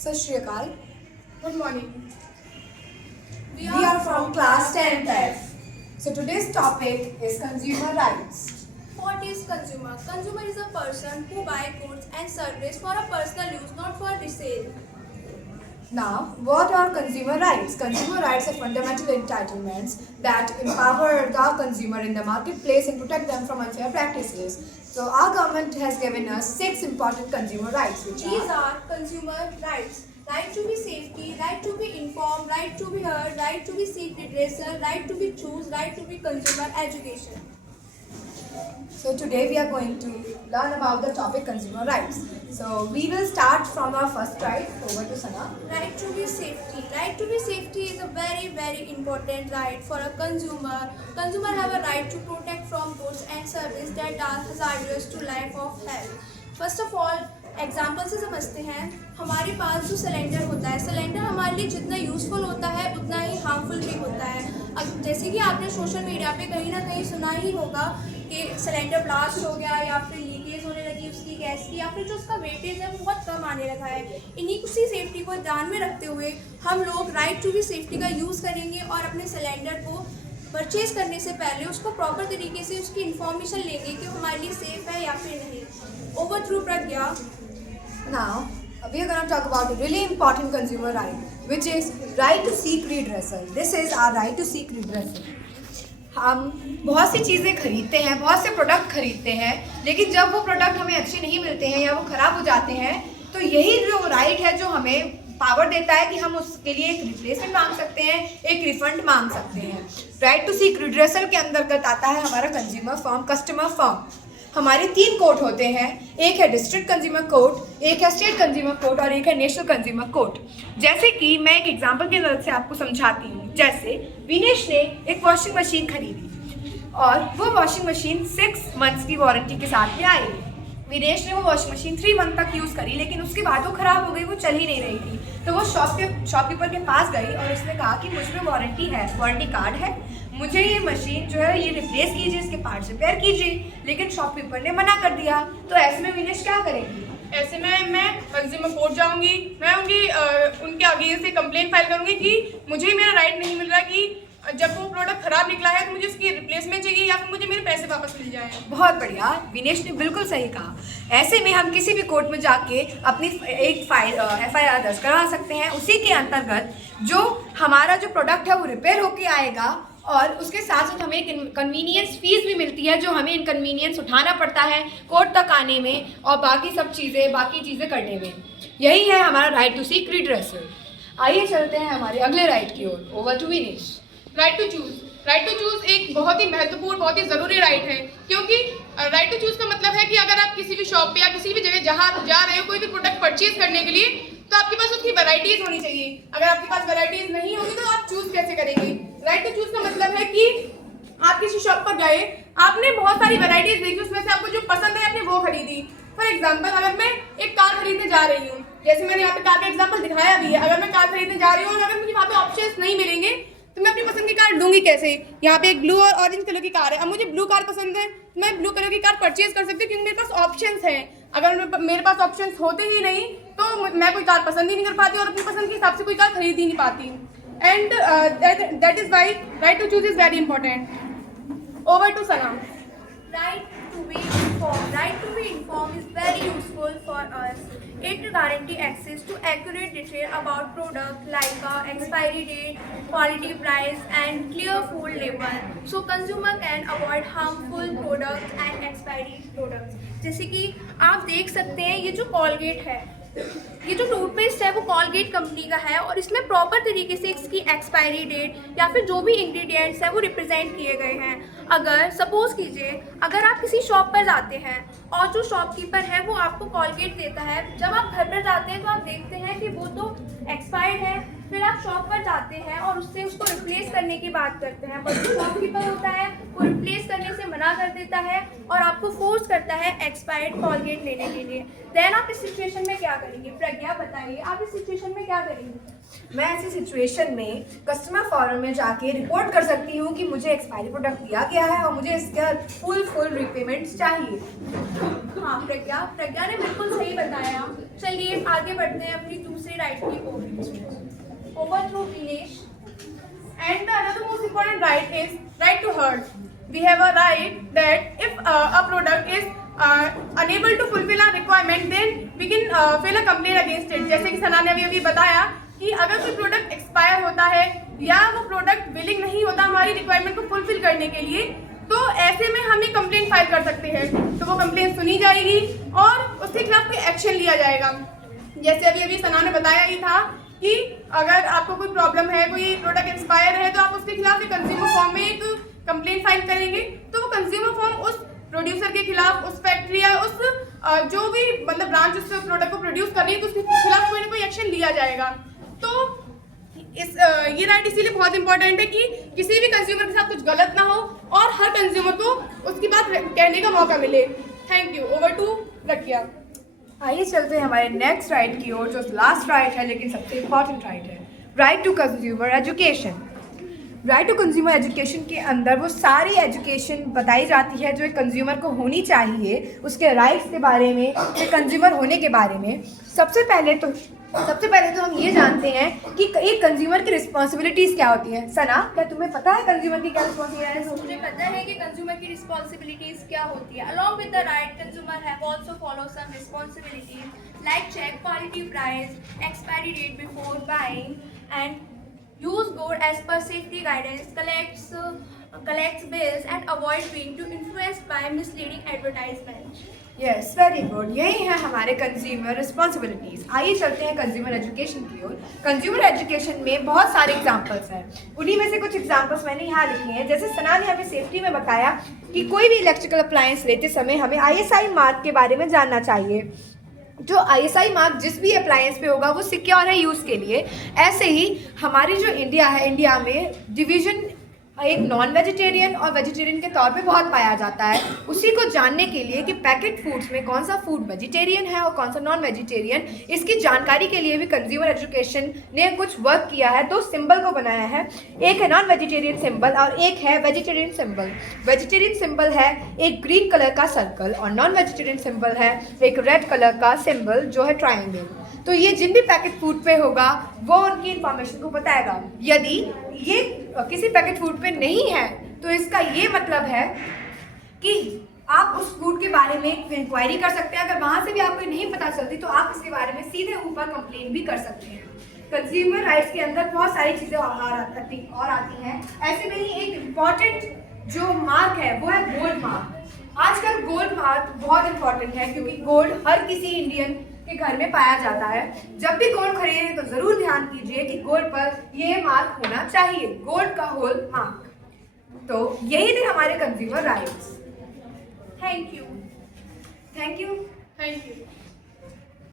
Sat Shri Akal. Good morning. We are from class 10th F. So today's topic is consumer rights. What is consumer? Consumer is a person who buy goods and service for a personal use, not for resale. Now, what are consumer rights? Consumer rights are fundamental entitlements that empower the consumer in the marketplace and protect them from unfair practices. So our government has given us 6 important consumer rights, which These are consumer rights. Right to be safety, right to be informed, right to be heard, right to be seek redressal, right to be choose, right to be consumer education. So today we are going to learn about the topic consumer rights. So we will start from our first right. Over to Sana. Right to be safety. Right to be safety is a very important right for a consumer. Consumer have a right to protect from goods and service that are hazardous to life of health. First of all example से समझते हैं. हमारे पास जो cylinder होता है, cylinder हमारे लिए जितना यूज़फुल होता है उतना ही हार्मफुल भी होता है. अब जैसे कि आपने सोशल मीडिया पे कहीं ना कहीं सुना ही होगा कि सिलेंडर ब्लास्ट हो गया या फिर लीकेज होने लगी उसकी गैस की, या फिर जो उसका वेटेज है वो बहुत कम आने लगा है. इन्हीं उसी सेफ्टी को ध्यान में रखते हुए हम लोग राइट टू बी सेफ्टी का यूज़ करेंगे और अपने सिलेंडर को परचेज करने से पहले उसको प्रॉपर तरीके से उसकी इन्फॉर्मेशन लेंगे कि हमारे लिए सेफ है या फिर नहीं. Over through Pragya. Now, we are going to talk about a really important consumer right, which is right to seek redressal. This is our right to seek redressal. हम बहुत सी चीज़ें खरीदते हैं, बहुत से प्रोडक्ट खरीदते हैं, लेकिन जब वो प्रोडक्ट हमें अच्छे नहीं मिलते हैं या वो ख़राब हो जाते हैं, तो यही जो राइट है जो हमें पावर देता है कि हम उसके लिए एक रिप्लेसमेंट मांग सकते हैं, एक रिफंड मांग सकते हैं. राइट टू सीक रिड्रेसल के अंतर्गत आता है हमारा कंज्यूमर फॉर्म, कस्टमर फॉर्म. हमारे 3 कोर्ट होते हैं. एक है डिस्ट्रिक्ट कंज्यूमर कोर्ट, एक है स्टेट कंज्यूमर कोर्ट और एक है नेशनल कंज्यूमर कोर्ट. जैसे कि मैं एक एग्जांपल की मदद से आपको समझाती हूँ. जैसे विनेश ने एक वॉशिंग मशीन खरीदी और वो वॉशिंग मशीन 6 मंथ्स की वारंटी के साथ में आई. विनेश ने वो वॉशिंग मशीन 3 मंथ तक यूज़ करी, लेकिन उसके बाद वो ख़राब हो गई, वो चल ही नहीं रही थी. तो वो शॉपकीपर के पास गई और उसने कहा कि मुझ में वारंटी है, वारंटी कार्ड है, मुझे ये मशीन जो है ये रिप्लेस कीजिए, इसके पार्ट्स रिपेयर कीजिए. लेकिन शॉपकीपर ने मना कर दिया. तो ऐसे में विनेश क्या करेंगी? ऐसे में मैं कंज्यूमर कोर्ट जाऊंगी. मैं उनके अगेंस्ट से कंप्लेंट फाइल करूंगी कि मुझे मेरा राइट नहीं मिल रहा, कि जब वो प्रोडक्ट खराब निकला है तो मुझे इसकी रिप्लेसमेंट चाहिए या फिर मुझे मेरे पैसे वापस मिल जाए. बहुत बढ़िया, विनेश ने बिल्कुल सही कहा. ऐसे में हम किसी भी कोर्ट में जाके अपनी एक FIR दर्ज करा सकते हैं. उसी के अंतर्गत जो हमारा जो प्रोडक्ट है वो रिपेयर होके आएगा और उसके साथ साथ हमें एक कन्वीनियंस फीस भी मिलती है, जो हमें इनकन्वीनियंस उठाना पड़ता है कोर्ट तक आने में और बाकी चीज़ें करने में. यही है हमारा राइट टू सीक रिड्रेसल. आइए चलते हैं हमारे अगले राइट की ओर. Over to Vinesh. Right to choose. Right to choose एक बहुत ही महत्वपूर्ण, बहुत ही ज़रूरी राइट है, क्योंकि राइट टू चूज का मतलब है कि अगर आप किसी भी शॉप पे या किसी भी जगह जहाँ जा रहे हो कोई भी प्रोडक्ट परचेज करने के लिए, तो आपके पास उसकी वैराइटीज़ होनी चाहिए. अगर आपके पास वैराइटीज़ नहीं होगी तो आप चूज़ कैसे करेंगे? राइट टू चूज का मतलब है कि आप किसी शॉप पर गए, आपने बहुत सारी वैराइटीज़ देखी, उसमें से आपको जो पसंद है आपने वो खरीदी. फॉर एग्जाम्पल, अगर मैं एक कार खरीदने जा रही हूँ, जैसे मैंने यहाँ पे कार का एग्जाम्पल दिखाया भी है. अगर मैं कार खरीदने जा रही हूँ और अगर मुझे वहाँ पे ऑप्शंस नहीं मिलेंगे तो मैं अपनी पसंद की कार ढूंढूंगी कैसे? यहाँ पे एक ब्लू और ऑरेंज कलर की कार है. अब मुझे ब्लू कार पसंद है तो मैं ब्लू कलर की कार परचेज कर सकती हूँ, क्योंकि मेरे पास ऑप्शंस हैं. अगर मेरे पास ऑप्शंस होते ही नहीं तो मैं कोई कार पसंद ही नहीं कर पाती और अपनी पसंद के हिसाब से कोई कार खरीद ही नहीं पाती. And that is why right to choose is very important. Over to Sana. Right to be informed. Right to be informed is very useful for us. It guarantees access to accurate detail about product like expiry date, quality, price, and clear full label. So consumer can avoid harmful products and expiry products. जैसे कि आप देख सकते हैं ये जो Colgate है, ये जो टूथपेस्ट है वो कॉलगेट कंपनी का है और इसमें प्रॉपर तरीके से इसकी एक्सपायरी डेट या फिर जो भी इंग्रेडिएंट्स हैं वो रिप्रेजेंट किए गए हैं. अगर सपोज कीजिए अगर आप किसी शॉप पर जाते हैं और जो शॉपकीपर है वो आपको कॉलगेट देता है, जब आप घर पर जाते हैं तो आप देखते हैं कि वो तो एक्सपायर्ड है, फिर आप शॉप पर जाते हैं और उससे उसको रिप्लेस करने की बात करते हैं, पर जो शॉपकीपर होता है वो रिप्लेस करने से मना कर देता है और आपको फोर्स करता है एक्सपायर्ड कॉलगेट लेने के लिए. देन आप इस सिचुएशन में क्या करेंगे? प्रज्ञा बताइए, आप इस सिचुएशन में क्या करेंगे? मैं ऐसी सिचुएशन में कस्टमर फोरम में जाके रिपोर्ट कर सकती हूँ कि मुझे एक्सपायरी प्रोडक्ट दिया गया है और मुझे इसका फुल रिपेमेंट चाहिए। हाँ प्रज्ञा ने बिल्कुल सही बताया। चलिए आगे बढ़ते हैं अपनी दूसरी राइट की ओर। Over through Vinesh. And the another most important right is right to heard. We have a right that if a product is unable to fulfill our requirement, then we can file a complaint against it. जैसे कि सना ने अभी बताया कि अगर कोई product expire होता है या वो प्रोडक्ट विलिंग नहीं होता हमारी रिक्वायरमेंट को फुलफिल करने के लिए, तो ऐसे में हम एक कंप्लेंट फाइल कर सकते हैं। तो वो कंप्लेंट सुनी जाएगी और उसके खिलाफ कोई एक्शन लिया जाएगा। जैसे अभी सना ने बताया ही था कि अगर आपको कोई प्रॉब्लम है, कोई प्रोडक्ट एक्सपायर है, तो आप उसके खिलाफ एक कंज्यूमर फॉर्म में एक कंप्लेंट फाइल करेंगे। तो वो कंज्यूमर फॉर्म उस प्रोड्यूसर के खिलाफ, उस फैक्ट्री या उस जो भी मतलब ब्रांच उस प्रोडक्ट को प्रोड्यूस कर रही है, तो उसके खिलाफ कोई ना कोई एक्शन लिया जाएगा। तो ये राइट इसीलिए बहुत इंपॉर्टेंट है कि किसी भी कंज्यूमर के साथ कुछ गलत ना हो और हर कंज्यूमर को उसकी बात कहने का मौका मिले। Thank you. ओवर टू प्रज्ञा। आइए चलते हैं हमारे नेक्स्ट राइट की ओर, जो लास्ट राइट है लेकिन सबसे इम्पॉर्टेंट राइट है, right to consumer education. Right to consumer education के अंदर वो सारी एजुकेशन बताई जाती है जो एक कंज्यूमर को होनी चाहिए, उसके राइट्स के बारे में, एक कंज्यूमर होने के बारे में। सबसे पहले तो हम ये जानते हैं कि एक कंज्यूमर की रिस्पॉन्सिबिलिटीज़ क्या होती हैं। सना, क्या तुम्हें पता है कंज्यूमर की क्या रिस्पॉन्सिबिलिटीज है? मुझे पता है कि कंज्यूमर की रिस्पॉन्सिबिलिटीज क्या होती है। Along with the right, consumer have also follow some responsibilities like check quality, price, expiry date before buying and use good as per safety guidance, collects bills and avoid being too influenced by misleading advertisement. Yes, very good. यही है हमारे consumer responsibilities. आइए चलते हैं consumer education की ओर। Consumer education में बहुत सारे एग्जांपल्स हैं, उन्हीं में से कुछ एग्जांपल्स मैंने यहाँ लिखे हैं। जैसे सना ने हमें सेफ्टी में बताया कि कोई भी इलेक्ट्रिकल अप्लायंस लेते समय हमें ISI मार्क के बारे में जानना चाहिए। जो ISI मार्क जिस भी अप्लायंस पे होगा वो सिक्योर है यूज़ के लिए। ऐसे ही हमारी जो इंडिया है, इंडिया में डिवीज़न एक नॉन वेजिटेरियन और वेजिटेरियन के तौर पे बहुत पाया जाता है। उसी को जानने के लिए कि पैकेट फूड्स में कौन सा फूड वेजिटेरियन है और कौन सा नॉन वेजिटेरियन, इसकी जानकारी के लिए भी कंज्यूमर एजुकेशन ने कुछ वर्क किया है। 2 सिंबल को बनाया है, एक है नॉन वेजिटेरियन सिंबल और एक है वेजिटेरियन सिंबल। वेजिटेरियन सिंबल है एक ग्रीन कलर का सर्कल और नॉन वेजिटेरियन सिंबल है एक रेड कलर का सिंबल जो है ट्रायंगल। तो ये जिन भी पैकेट फूड पे होगा वो उनकी इंफॉर्मेशन को बताएगा। यदि ये किसी पैकेट फूड पे नहीं है तो इसका ये मतलब है कि आप उस फूड के बारे में इंक्वायरी कर सकते हैं। अगर वहाँ से भी आपको नहीं पता चलती तो आप इसके बारे में सीधे ऊपर कंप्लेन भी कर सकते हैं। कंज्यूमर राइट्स के अंदर बहुत सारी चीज़ें और आती हैं। ऐसे में ही एक इम्पॉर्टेंट जो मार्क है वो है गोल्ड मार्क। आजकल गोल्ड मार्क बहुत इंपॉर्टेंट है क्योंकि गोल्ड हर किसी इंडियन के घर में पाया जाता है। जब भी गोल्ड खरीदें तो ज़रूर ध्यान कीजिए कि गोल्ड पर ये मार्क होना चाहिए, गोल्ड का होल मार्क। तो यही थे हमारे consumer rights. Thank you. Thank you. Thank you.